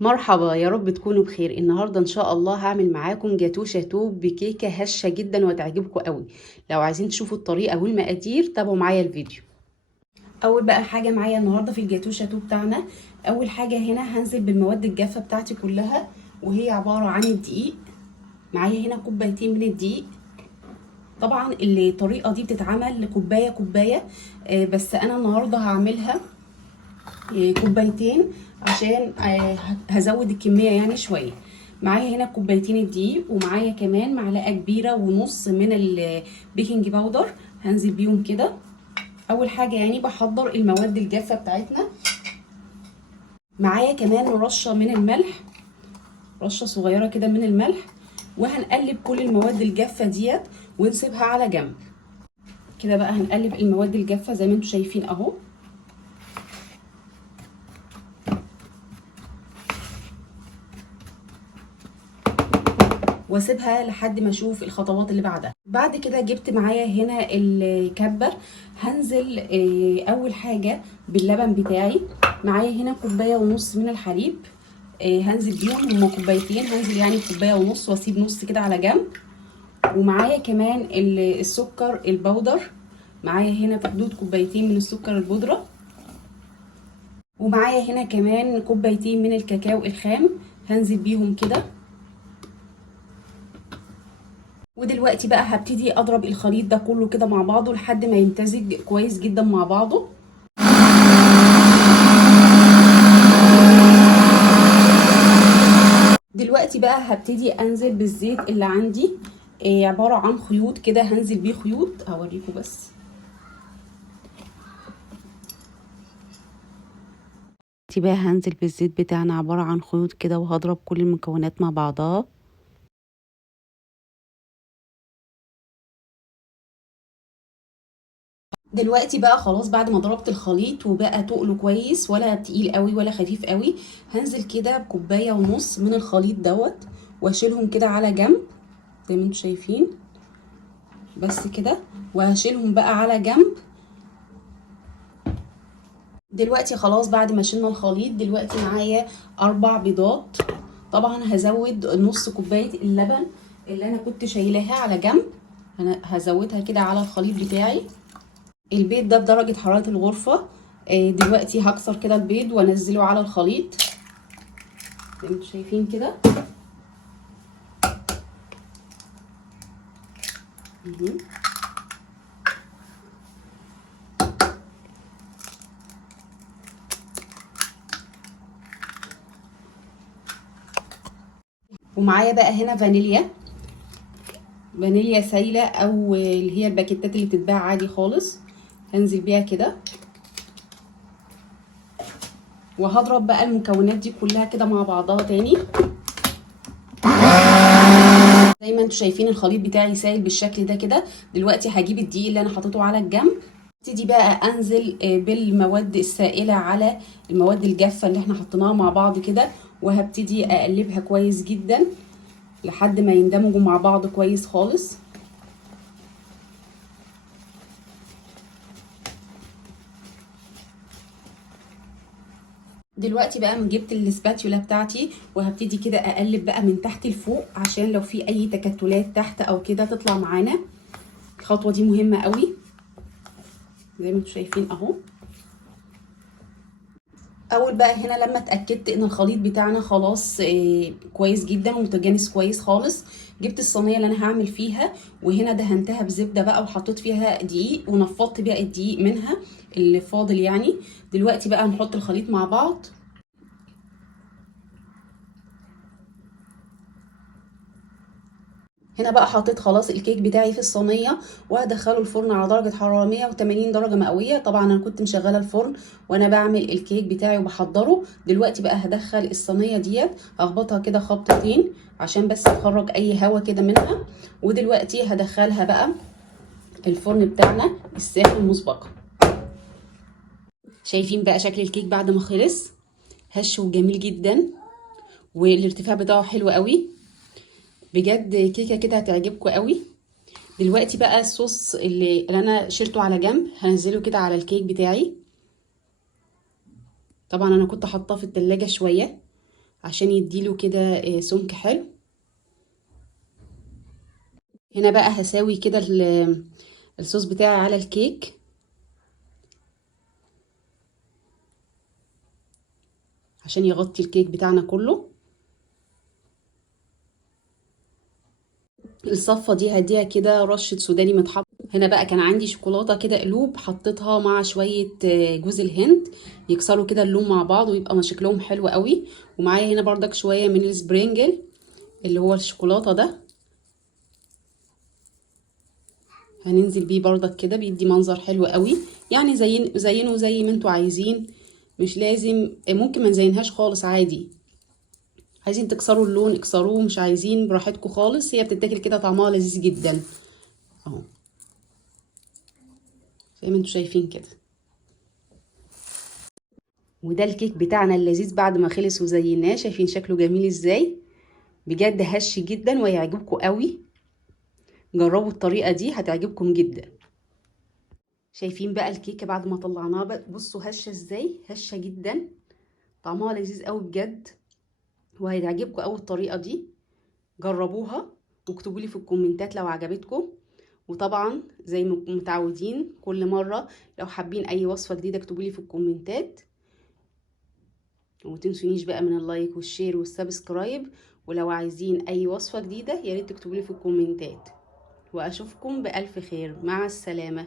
مرحبا، يا رب تكونوا بخير. النهارده ان شاء الله هعمل معاكم جاتو شاتو بكيكه هشه جدا وهتعجبكم قوي. لو عايزين تشوفوا الطريقه والمقادير تابعوا معايا الفيديو. اول بقى حاجه معايا النهارده في الجاتو شاتو بتاعنا، اول حاجه هنا هنزل بالمواد الجافه بتاعتي كلها، وهي عباره عن الدقيق. معايا هنا كوبايتين من الدقيق. طبعا الطريقه دي بتتعمل كوبايه كوبايه، بس انا النهارده هعملها كوبايتين عشان هزود الكميه يعني شويه. معايا هنا كوبايتين الدقيق، ومعايا كمان معلقه كبيره ونص من البيكنج باودر، هنزل بيهم كده. اول حاجه يعني بحضر المواد الجافه بتاعتنا. معايا كمان رشه من الملح، رشه صغيره كده من الملح، وهنقلب كل المواد الجافه ديت ونسيبها على جنب. كده بقى هنقلب المواد الجافه زي ما انتم شايفين اهو، واسيبها لحد ما اشوف الخطوات اللي بعدها. بعد كده جبت معايا هنا الكبه، هنزل اول حاجه باللبن بتاعي. معايا هنا كوبايه ونص من الحليب، هنزل بيهم، هما كوبايتين، هنزل يعني كوبايه ونص واسيب نص كده على جنب. ومعايا كمان السكر البودر، معايا هنا في حدود كوبايتين من السكر البودره. ومعايا هنا كمان كوبايتين من الكاكاو الخام، هنزل بيهم كده. ودلوقتي بقى هبتدي اضرب الخليط ده كله كده مع بعضه لحد ما يمتزج كويس جدا مع بعضه. دلوقتي بقى هبتدي انزل بالزيت اللي عندي، عبارة عن خيوط كده، هنزل بيه خيوط اوريكم بس. دلوقتي بقى هنزل بالزيت بتاعنا عبارة عن خيوط كده، وهضرب كل المكونات مع بعضها. دلوقتي بقى خلاص بعد ما ضربت الخليط وبقى تقله كويس، ولا تقيل قوي ولا خفيف قوي، هنزل كده بكوبايه ونص من الخليط دوت، واشيلهم كده على جنب زي ما انتم شايفين بس كده، وهشيلهم بقى على جنب. دلوقتي خلاص بعد ما شلنا الخليط، دلوقتي معايا 4 بيضات. طبعا هزود نص كوبايه اللبن اللي انا كنت شايلاها على جنب، انا هزودها كده على الخليط بتاعي. البيض ده بدرجة حرارة الغرفة. دلوقتي هكسر كده البيض وانزله على الخليط زي ما انتم شايفين كده. ومعايا بقى هنا فانيليا سايلة، او اللي هي الباكيتات اللي بتتباع عادي خالص، هنزل بيها كده. وهضرب بقى المكونات دي كلها كده مع بعضها تاني. زي ما انتم شايفين الخليط بتاعي سايل بالشكل ده كده. دلوقتي هجيب الدقيق اللي انا حطيته على الجنب، ابتدي بقى انزل بالمواد السائله على المواد الجافه اللي احنا حطيناها مع بعض كده، وهبتدي اقلبها كويس جدا لحد ما يندمجوا مع بعض كويس خالص. دلوقتي بقى جبت الاسباتيولا بتاعتي، وهبتدي كده اقلب بقى من تحت لفوق عشان لو في اي تكتلات تحت او كده تطلع معانا. الخطوه دي مهمه قوي زي ما انتم شايفين اهو. اول بقى هنا لما اتاكدت ان الخليط بتاعنا خلاص كويس جدا ومتجانس كويس خالص، جبت الصينيه اللي انا هعمل فيها، وهنا دهنتها بزبده بقى، وحطيت فيها دقيق ونفضت بقى الدقيق منها اللي فاضل يعني. دلوقتي بقى هنحط الخليط مع بعض. هنا بقى حطيت خلاص الكيك بتاعي في الصينيه، وهدخله الفرن على درجه حراره 180 درجه مئويه. طبعا انا كنت مشغله الفرن وانا بعمل الكيك بتاعي وبحضره. دلوقتي بقى هدخل الصينيه ديت، هخبطها كده خبطتين عشان بس تخرج اي هوا كده منها. ودلوقتي هدخلها بقى الفرن بتاعنا الساخن مسبقا. شايفين بقى شكل الكيك بعد ما خلص؟ هش وجميل جدا، والارتفاع بتاعه حلو قوي بجد. كيكه كده هتعجبكم قوي. دلوقتي بقى الصوص اللي انا شلته على جنب هنزله كده على الكيك بتاعي. طبعا انا كنت حاطاه في التلاجة شوية عشان يديله كده سمك حلو. هنا بقى هساوي كده الصوص بتاعي على الكيك، عشان يغطي الكيك بتاعنا كله. الصفة دي هديها كده رشة سوداني متحط. هنا بقى كان عندي شوكولاتة كده قلوب، حطيتها مع شوية جوز الهند، يكسروا كده اللون مع بعض ويبقى شكلهم حلو قوي. ومعايا هنا بردك شوية من السبرينجل اللي هو الشوكولاتة ده، هننزل بيه بردك كده، بيدي منظر حلو قوي. يعني زينه زي ما انتوا عايزين، مش لازم، ممكن ما نزينهاش خالص عادي. عايزين تكسروا اللون اكسروه، مش عايزين براحتكم خالص. هي بتتاكل كده طعمها لذيذ جدا اهو، زي ما انتوا شايفين كده. وده الكيك بتاعنا اللذيذ بعد ما خلص وزيناه، شايفين شكله جميل ازاي؟ بجد هش جدا ويعجبكم قوي. جربوا الطريقة دي هتعجبكم جدا. شايفين بقى الكيكة بعد ما طلعناها بصوا هشة ازاي، هشة جدا، طعمها لذيذ قوي بجد، وهتعجبكم قوي الطريقة دي. جربوها واكتبوا لي في الكومنتات لو عجبتكم. وطبعا زي ما متعودين كل مرة، لو حابين اي وصفة جديدة اكتبوا لي في الكومنتات. ومتنسونيش بقى من اللايك والشير والسبسكرايب. ولو عايزين اي وصفة جديدة ياريت تكتبوا لي في الكومنتات. واشوفكم بألف خير، مع السلامة.